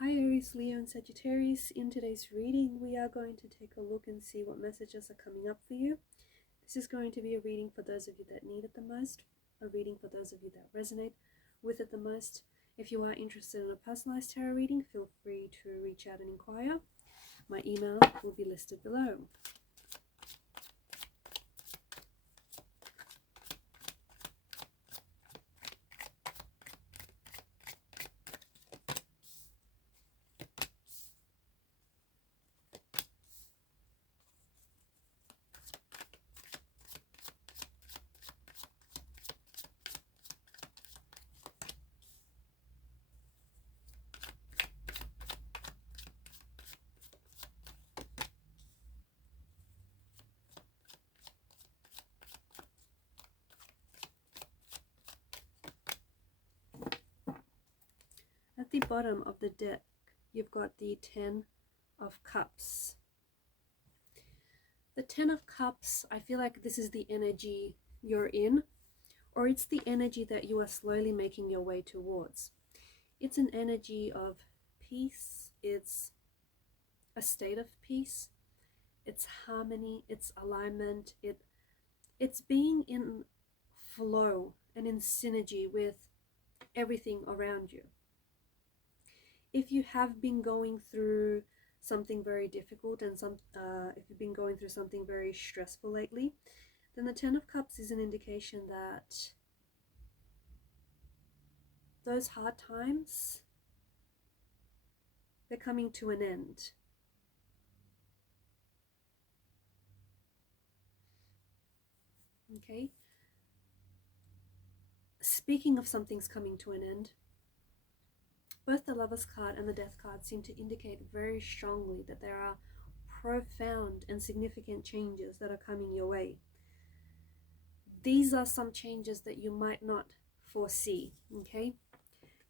Hi Aries, Leo and Sagittarius. In today's reading we are going to take a look and see what messages are coming up for you. This is going to be a reading for those of you that need it the most, a reading for those of you that resonate with it the most. If you are interested in a personalized tarot reading, feel free to reach out and inquire. My email will be listed below. At the bottom of the deck, you've got the 10 of Cups. The 10 of Cups, I feel like this is the energy you're in, or it's the energy that you are slowly making your way towards. It's an energy of peace, it's a state of peace, it's harmony, it's alignment, it's being in flow and in synergy with everything around you. If you have been going through something very difficult and if you've been going through something very stressful lately, then the 10 of Cups is an indication that those hard times, they're coming to an end. Okay? Speaking of something's coming to an end, both the Lovers card and the Death card seem to indicate very strongly that there are profound and significant changes that are coming your way. These are some changes that you might not foresee, okay?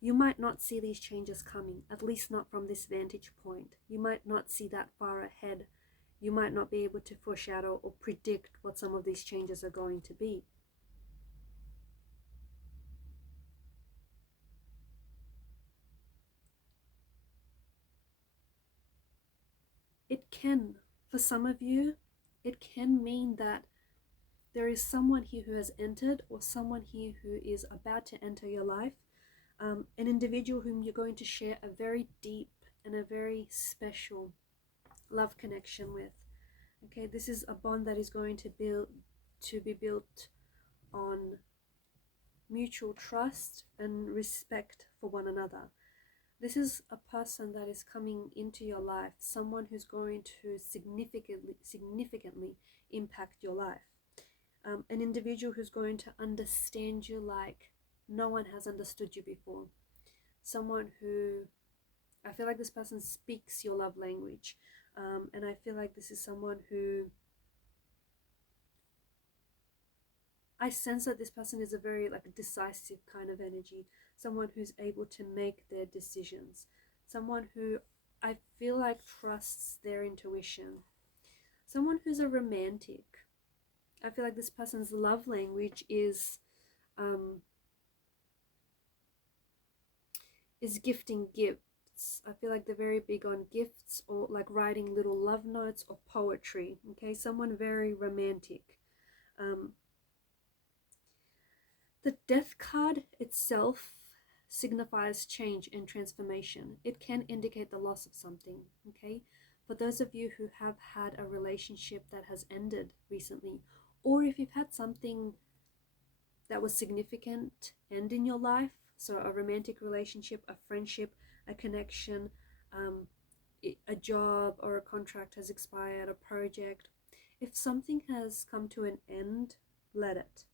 You might not see these changes coming, at least not from this vantage point. You might not see that far ahead. You might not be able to foreshadow or predict what some of these changes are going to be. It can, for some of you, it can mean that there is someone here who has entered, or someone here who is about to enter your life, an individual whom you're going to share a very deep and a very special love connection with. Okay, this is a bond that is going to be built on mutual trust and respect for one another. This is a person that is coming into your life, someone who's going to significantly impact your life. An individual who's going to understand you like no one has understood you before. Someone who, I feel like this person speaks your love language. And I feel like this is someone who, I sense that this person is a very decisive kind of energy. Someone who's able to make their decisions. Someone who I feel like trusts their intuition. Someone who's a romantic. I feel like this person's love language is gifting gifts. I feel like they're very big on gifts, or like writing little love notes or poetry. Okay, someone very romantic. The Death card itself signifies change and transformation. It can indicate the loss of something. Okay, for those of you who have had a relationship that has ended recently, or if you've had something that was significant end in your life, so a romantic relationship, a friendship, a connection, a job or a contract has expired, a project. If something has come to an end, let it.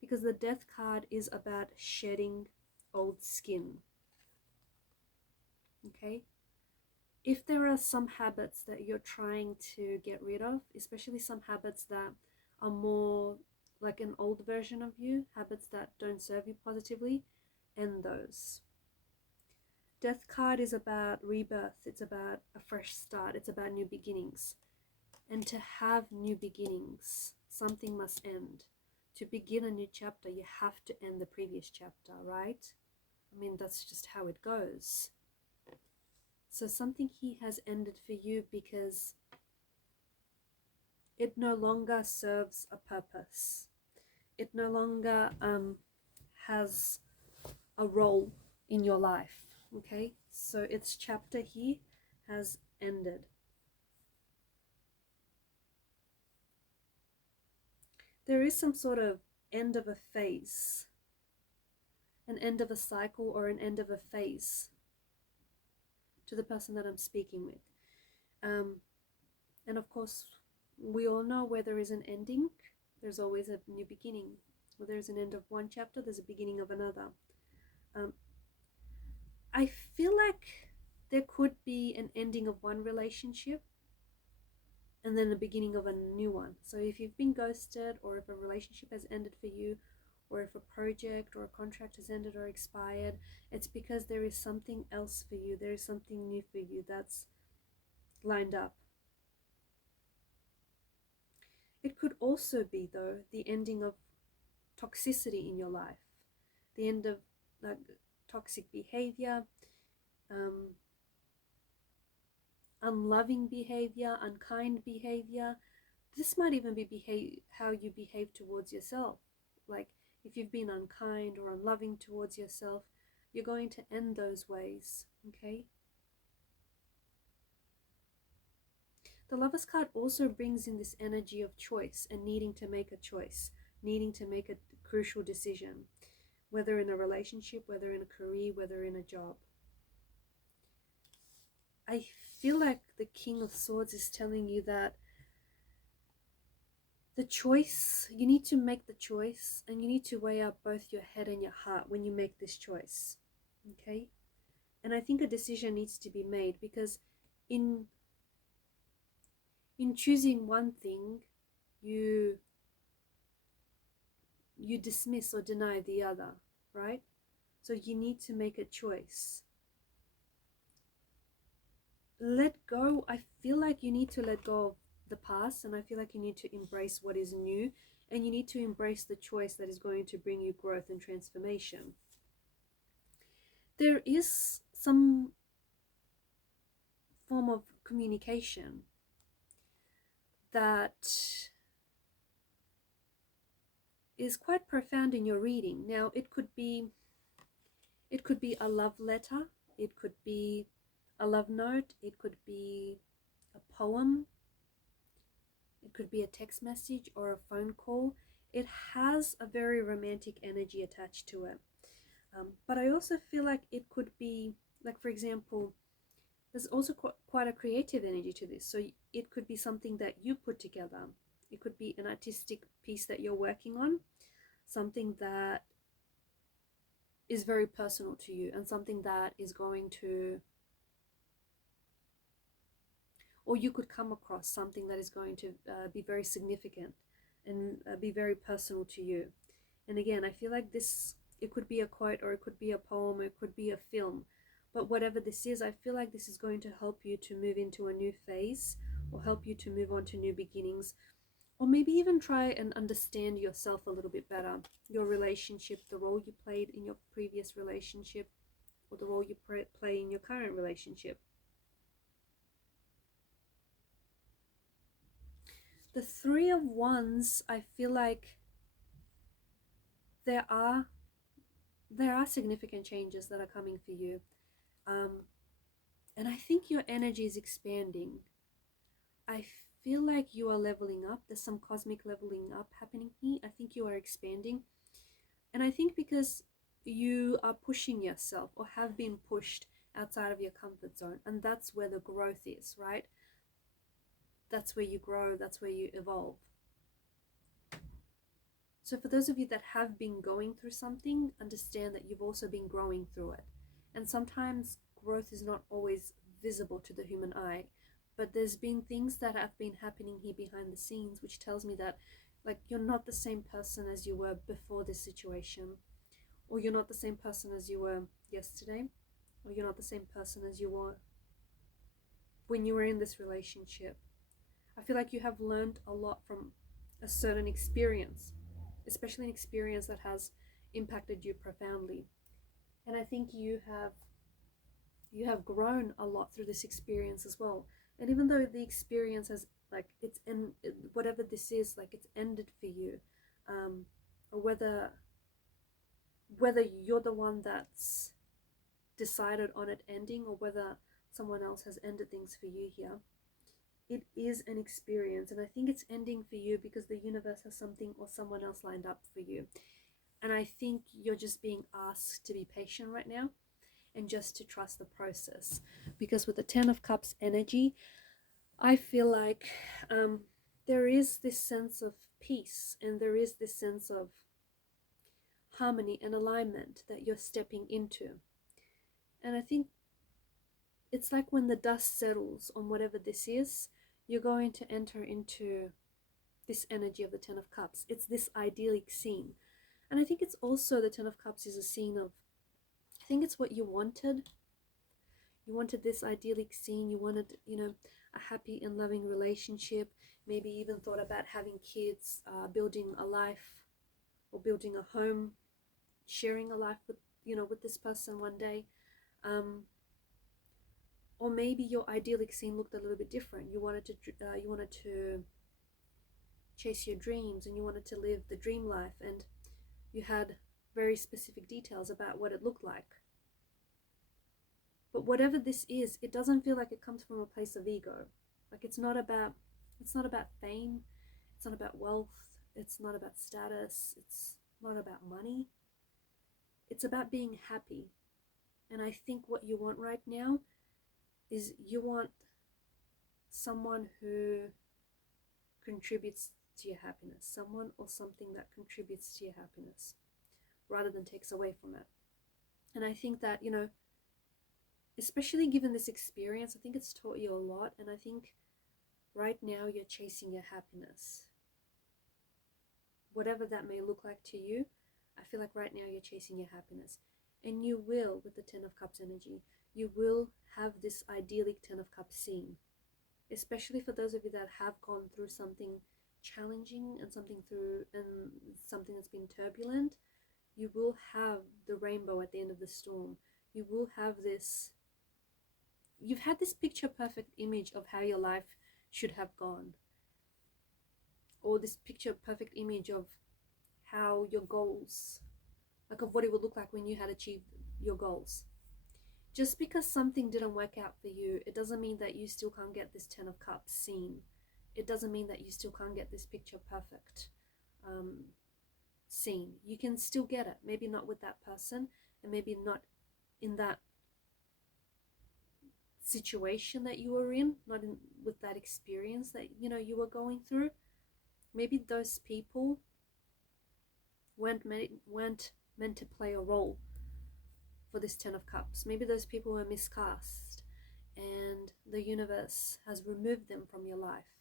Because the Death card is about shedding old skin. Okay? If there are some habits that you're trying to get rid of, especially some habits that are more like an old version of you, habits that don't serve you positively, end those. Death card is about rebirth. It's about a fresh start. It's about new beginnings. And to have new beginnings, something must end. To begin a new chapter, you have to end the previous chapter, right? I mean, that's just how it goes. So something here has ended for you because it no longer serves a purpose. It no longer has a role in your life. Okay, so its chapter here has ended. There is some sort of end of a phase, an end of a cycle, or an end of a phase to the person that I'm speaking with. And of course, we all know where there is an ending, there's always a new beginning. Where there's an end of one chapter, there's a beginning of another. I feel like there could be an ending of one relationship and then the beginning of a new one. So if you've been ghosted, or if a relationship has ended for you, or if a project or a contract has ended or expired, it's because there is something else for you. There is something new for you that's lined up. It could also be, though, the ending of toxicity in your life, the end of like toxic behavior, unloving behavior, unkind behavior. This might even be how you behave towards yourself. Like if you've been unkind or unloving towards yourself, you're going to end those ways, okay? The Lover's card also brings in this energy of choice and needing to make a choice, needing to make a crucial decision, whether in a relationship, whether in a career, whether in a job. I feel like the King of Swords is telling you that the choice, you need to make the choice, and you need to weigh up both your head and your heart when you make this choice, okay? And I think a decision needs to be made, because in choosing one thing, you dismiss or deny the other, right? So you need to make a choice. Let go. I feel like you need to let go of the past, and I feel like you need to embrace what is new, and you need to embrace the choice that is going to bring you growth and transformation. There is some form of communication that is quite profound in your reading. Now, it could be a love letter, it could be a love note, it could be a poem, it could be a text message or a phone call. It has a very romantic energy attached to it. But I also feel like it could be, like, for example, there's also quite a creative energy to this. So it could be something that you put together. It could be an artistic piece that you're working on, something that is very personal to you, and something that is going to, or you could come across something that is going to be very significant and be very personal to you. And again, I feel like this, it could be a quote, or it could be a poem, or it could be a film. But whatever this is, I feel like this is going to help you to move into a new phase, or help you to move on to new beginnings, or maybe even try and understand yourself a little bit better, your relationship, the role you played in your previous relationship, or the role you play in your current relationship. The Three of Wands, I feel like there are significant changes that are coming for you. And I think your energy is expanding. I feel like you are leveling up. There's some cosmic leveling up happening here. I think you are expanding. And I think because you are pushing yourself, or have been pushed outside of your comfort zone. And that's where the growth is, right? That's where you grow. That's where you evolve. So for those of you that have been going through something, understand that you've also been growing through it. And sometimes growth is not always visible to the human eye, but there's been things that have been happening here behind the scenes, which tells me that, like, you're not the same person as you were before this situation, or you're not the same person as you were yesterday, or you're not the same person as you were when you were in this relationship. I feel like you have learned a lot from a certain experience, especially an experience that has impacted you profoundly. And I think you have you have grown a lot through this experience as well. And even though the experience has, like, it's in whatever this is, like, it's ended for you, or whether you're the one that's decided on it ending, or whether someone else has ended things for you here, it is an experience. And I think it's ending for you because the universe has something or someone else lined up for you. And I think you're just being asked to be patient right now and just to trust the process. Because with the Ten of Cups energy, I feel like there is this sense of peace, and there is this sense of harmony and alignment that you're stepping into. And I think it's like when the dust settles on whatever this is, you're going to enter into this energy of the Ten of Cups. It's this idyllic scene. And I think it's also, the Ten of Cups is a scene of, I think it's what you wanted. You wanted this idyllic scene. You wanted, you know, a happy and loving relationship. Maybe even thought about having kids, building a life, or building a home, sharing a life with, you know, with this person one day. Or maybe your idyllic scene looked a little bit different. You wanted to chase your dreams, and you wanted to live the dream life, and you had very specific details about what it looked like. But whatever this is, it doesn't feel like it comes from a place of ego. Like, it's not about fame, it's not about wealth, it's not about status, it's not about money. It's about being happy. And I think what you want right now is, you want someone who contributes to your happiness, someone or something that contributes to your happiness rather than takes away from it. And I think that, you know, especially given this experience, I think it's taught you a lot. And I think right now you're chasing your happiness. Whatever that may look like to you, I feel like right now you're chasing your happiness. And you will, with the Ten of Cups energy, you will have this idyllic Ten of Cups scene. Especially for those of you that have gone through something challenging and something that's been turbulent, you will have the rainbow at the end of the storm. You will have this, you've had this picture perfect image of how your life should have gone, or this picture perfect image of how your goals, like of what it would look like when you had achieved your goals. Just because something didn't work out for you, it doesn't mean that you still can't get this Ten of Cups scene. It doesn't mean that you still can't get this picture perfect scene. You can still get it. Maybe not with that person, and maybe not in that situation that you were in, not in with that experience that, you know, you were going through. Maybe those people weren't meant to play a role for this Ten of Cups. Maybe those people were miscast, and the universe has removed them from your life.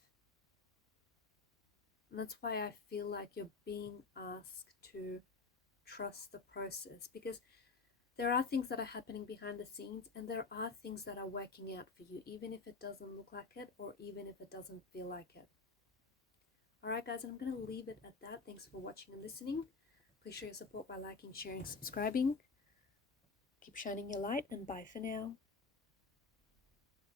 And that's why I feel like you're being asked to trust the process, because there are things that are happening behind the scenes, and there are things that are working out for you, even if it doesn't look like it, or even if it doesn't feel like it. Alright guys, and I'm going to leave it at that. Thanks for watching and listening. Please show your support by liking, sharing, subscribing. Keep shining your light, and bye for now.